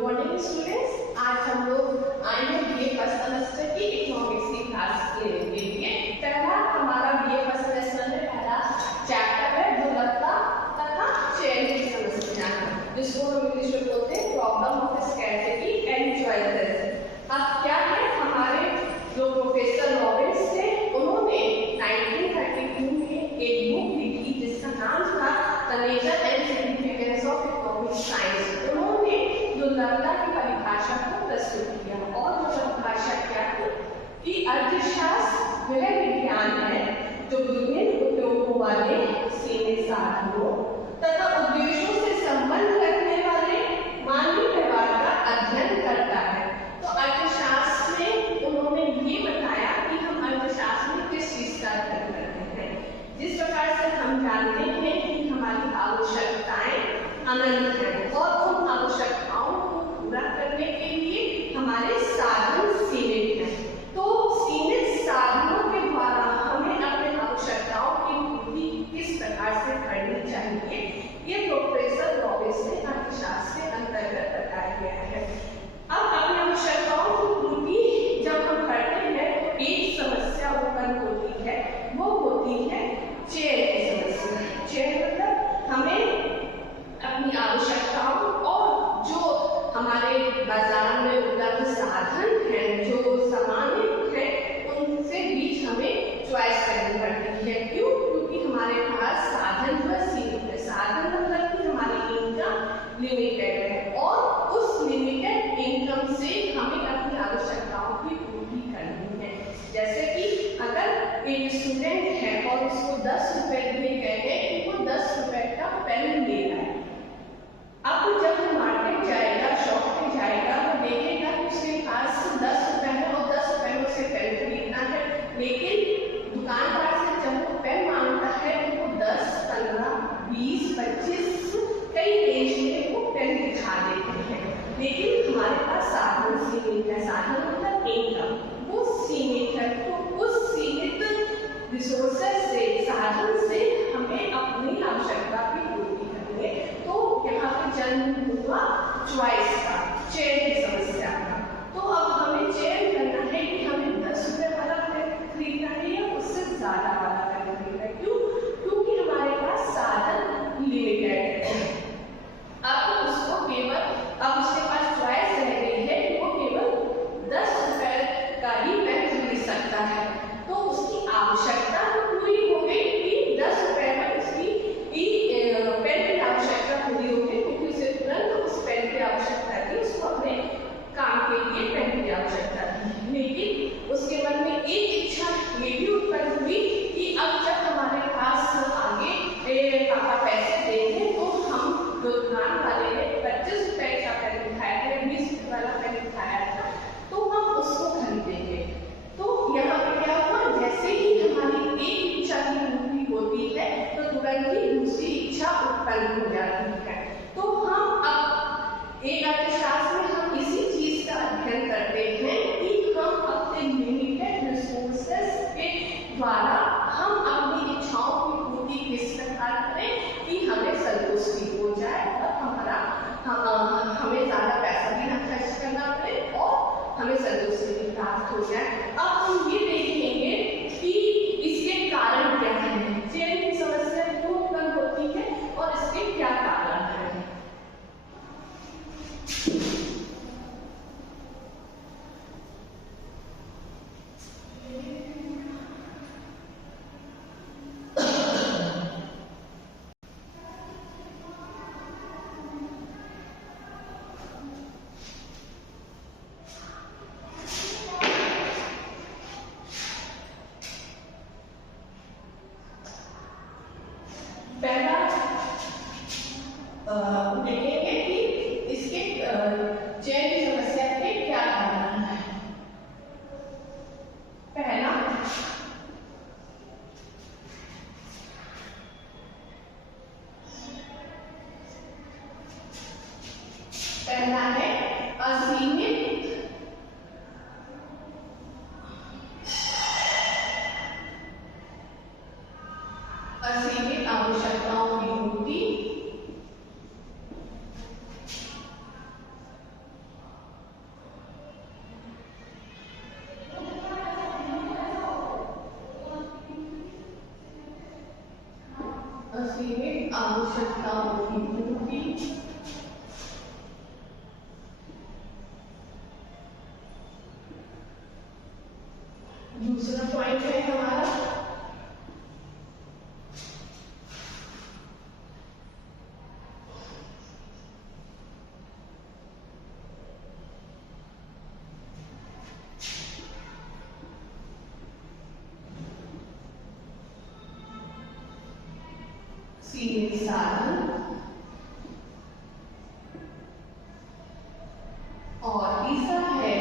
Morning students, आज हम लोग आए हैं बीए फर्स्ट सेमेस्टर की इकोनॉमिक्स की क्लास लेने के लिए। पहला हमारा बीए फर्स्ट सेमेस्टर में पहला चैप्टर है दुर्लभता तथा चयन की समस्या, जिसको हम इंग्लिश में बोलते हैं problem of scarcity and choices. अब क्या है, हमारे जो प्रोफेसर रॉबिन्स थे उन्होंने 1932 में एक बुक लिखी जिसका नाम था the nature and significance of economic science. उन्होंने दुर्लभता की परिभाषा को प्रस्तुत किया और वो परिभाषा क्या है कि अर्थशास्त्र वह विज्ञान है जो विभिन्न उपयोगों वाले सीमित साधनों तथा उद्देश्यों से संबंध रखने वाले मानवीय व्यवहार का अध्ययन करता है। तो अर्थशास्त्र में उन्होंने ये बताया कि हम अर्थशास्त्र में किस चीज का अध्ययन करते हैं। जिस प्रकार से हम जानते हैं कि हमारी आवश्यकताएं अनंत हैं और उन आवश्यकताओं को पूरा करने के लिए हमारे साधन सीमित हैं, तो सीमित साधनों के द्वारा हमें अपने आवश्यकताओं की पूर्ति किस प्रकार से करनी चाहिए, ये प्रोफेसर रॉबिन्स ने अर्थशास्त्र के अंतर्गत बताया गया है। अब अपनी आवश्यकताओं की पूर्ति जब हम करते हैं तो एक समस्या उत्पन्न होती है, वो होती है चयन की समस्या। चयन मतलब हमें अपनी आवश्यकताओं और जो हमारे बाजार में उपलब्ध साधन हैं, जो सामान्य हैं, उनसे बीच हमें चॉइस करनी पड़ती है। क्यों? क्योंकि हमारे पास साधन जो सीमित है। साधन मतलब कि हमारी इनकम लिमिटेड है और उस लिमिटेड इनकम से हमें अपनी आवश्यकताओं की पूर्ति करनी है। जैसे कि अगर एक स्टूडेंट है और उसको 10 रुपए दिए गए हैं कि वो 10 रुपए का पेन लेना है। अब जब वो मार्केट जाएगा, शॉप पे जाएगा, वो देखेगा कि उसके पास 10 रुपए है और 10 रुपए में उसे पेन खरीदना है, लेकिन दुकानदार से जब वो पेन मांगता है तो वो 10, 15, 20, 25 कई रेंज में वो पेन दिखा देते हैं। लेकिन हमारे पास साधन सीमित है। साधन मतलब इनकम, वो सीमित है। तो उस सीमित रिसोर्सेस से, साधन से हमें अपनी आवश्यकता की पूर्ति करनी है। तो यहाँ पे जन्म हुआ चॉइस का, चयन की समस्या का। तो अब हमें चयन करना है कि हमें 10 रुपए वाला पेन खरीदना है या उससे ज्यादा वाला पेन खरीदना है। क्यों? क्योंकि हमारे पास साधन लिमिटेड है। अब उसको केवल, अब उसके पास चॉइस रह गई है कि वो केवल 10 रुपए का ही पेन खरीद सकता है। तो उसकी आवश्यकता तो पूरी हो गई कि 10 रुपए में उसकी पेन की आवश्यकता पूरी हो गई, क्योंकि उसे तुरंत उस पेन की आवश्यकता थी, उसको अपने काम के लिए पेन की आवश्यकता थी। लेकिन उसके मन में एक इच्छा ये भी उत्पन्न हुई कि अब जब हमारे पास आगे पापा पैसे देंगे तो हम जो दुकान वाले ने 25 रुपए का पेन दिखाया है, 20 रुपए वाला पेन दिखाया था, तो हम उसको खरीदेंगे। तो यहाँ पे क्या हुआ, जैसे ही हमारी एक इच्छा की पूर्ति होती है तो तुरंत ही दूसरी इच्छा उत्पन्न हो जाती है। तो हम अब एक अर्थशास्त्र में हम इसी चीज का अध्ययन करते हैं कि हम अपने लिमिटेड रिसोर्सेस के द्वारा हम अपनी इच्छाओं की पूर्ति किस प्रकार करें कि हमें संतुष्टि हो जाए और हमें ज्यादा पैसा भी ना खर्च करना पड़े और हमें संतुष्टि भी प्राप्त हो जाए। अब हम ये देखेंगे कि इसके कारण क्या है, चयन की समस्या क्यों उत्पन्न होती है और इसके क्या कारण है। पहला देखेंगे कि इसके चयन की समस्या के क्या कारण है। पहला है असीमित आवश्यकताओं की पूर्ति सीमित आवश्यकताओं की पूर्ति, दूसरा पॉइंट है हमारा सीमित साधन और तीसरा है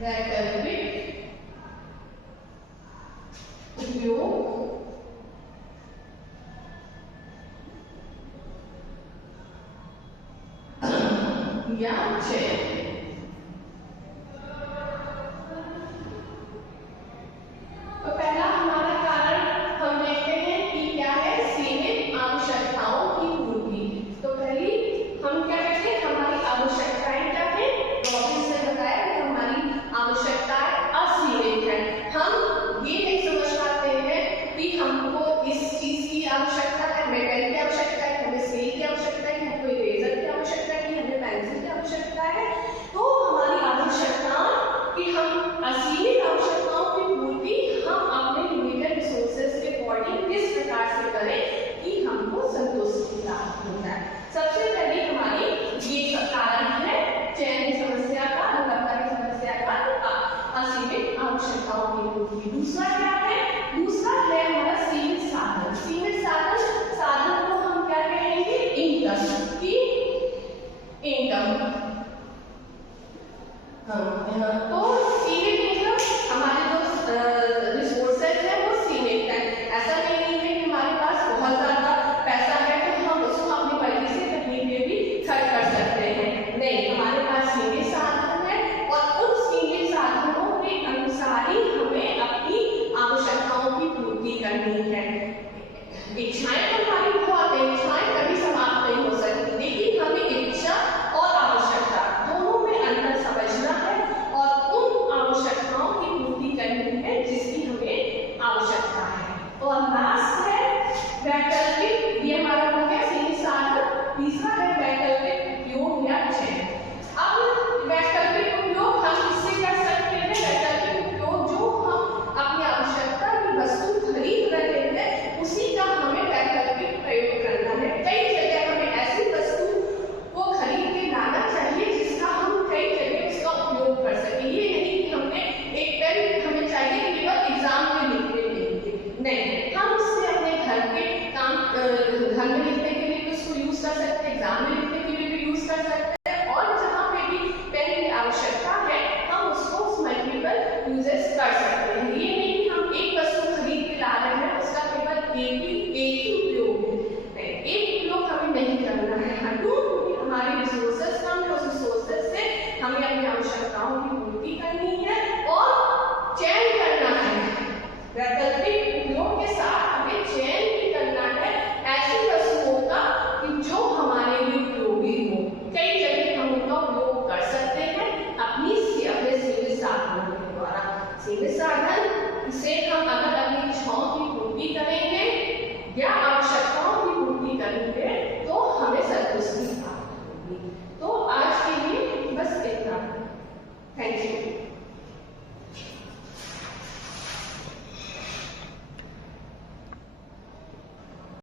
वैकल्पिक उपयोग या चयन। तो पहला हमारा कारण हम देखते हैं कि क्या है, सीमित आवश्यकताओं की पूर्ति। तो पहली हम क्या कहते हैं, हमारी आवश्यकताएं क्या है, रॉबिन्स ने बताया कि हमारी आवश्यकताएं असीमित है। हम ये नहीं समझ पाते हैं कि हमको इस चीज की आवश्यकता है, हमें पेन की आवश्यकता है, हमें स्केल की आवश्यकता है, हमें इरेजर की आवश्यकता है, हमें पेंसिल की आवश्यकता है। तो हमारी आवश्यकता कि हम असीमित आवश्यकताओं की पूर्ति हम अपने लिमिटेड रिसोर्सेज के अकॉर्डिंग किस प्रकार से करें कि हमको संतुष्टि प्राप्त हो जाए। सबसे पहले हमारी ये कारण है चयन की समस्या का, दुर्लभता की समस्या का, असीमित आवश्यकताओं की पूर्ति। दूसरा क्या है, दूसरा है हमारा सीमित साधन। सीमित साधन, साधन को हम क्या कहेंगे, इनकम की इनकम। तो सीमित मतलब हमारे जो रिसोर्सेज है वो सीमित है। ऐसा नहीं है कि हमारे पास बहुत ज्यादा पैसा है तो हम उसको अपनी मर्जी से कहीं पे भी खर्च कर सकते हैं, नहीं, हमारे पास सीमित साधन है और उन सीमित साधनों के अनुसार ही हमें अपनी आवश्यकताओं की पूर्ति करनी है। इच्छाएं तो हमारी बहुत है, इच्छाएं कभी समाप्त नहीं हो सकती, लेकिन हमें इच्छा और आवश्यकता दोनों में अंतर समझना है और उन आवश्यकताओं की पूर्ति करनी है जिसकी हमें आवश्यकता है। और लास्ट है वैकल्पिक, ये हमारा हो गया सीमित साधन। तीसरा है वैकल्पिक उपयोग या चयन। अब वैकल्पिक उपयोग हम किससे कर सकते हैं, वैकल्पिक उपयोग जो हम अपनी आवश्यकता की वस्तु खरीद रहे हैं उसी का हमें वैकल्पिक प्रयोग करना है। कई जगह हमें ऐसी वस्तु को खरीद के लाना चाहिए जिसका हम कई जगह उसका उपयोग कर सके। ये नहीं कि हमने एक पेन हमें चाहिए कि केवल एग्जाम में लिखने के लिए, नहीं, हम उससे अपने घर के काम, घर में लिखने के लिए भी उसको यूज कर सकते हैं, एग्जाम में लिखने के लिए भी यूज कर सकते हैं, और जहाँ पे भी पेन की आवश्यकता है हम उसको मल्टीपल यूजेस कर सकते हैं। ये नहीं कि हम एक वस्तु खरीद के ला रहे हैं उसका केवल एक ही उपयोग है, एक उपयोग हमें नहीं करना है। हमारे रिसोर्सेज कम है, उस रिसोर्सेज से हमें अपनी आवश्यकताओं की पूर्ति करनी है और चयन करना है। वैकल्पिक उपयोग के साथ हमें चयन भी करना है ऐसी वस्तुओं का कि जो हमारे लिए उपयोगी हो। कई जगह हम उनका उपयोग कर सकते हैं अपने सीमित साधनों के द्वारा। सीमित साधन से हम अगर अपनी इच्छाओं की पूर्ति करेंगे या आवश्यकताओं की पूर्ति करेंगे तो हमें संतुष्टि प्राप्त होगी। तो आज के लिए बस इतना। Thank you.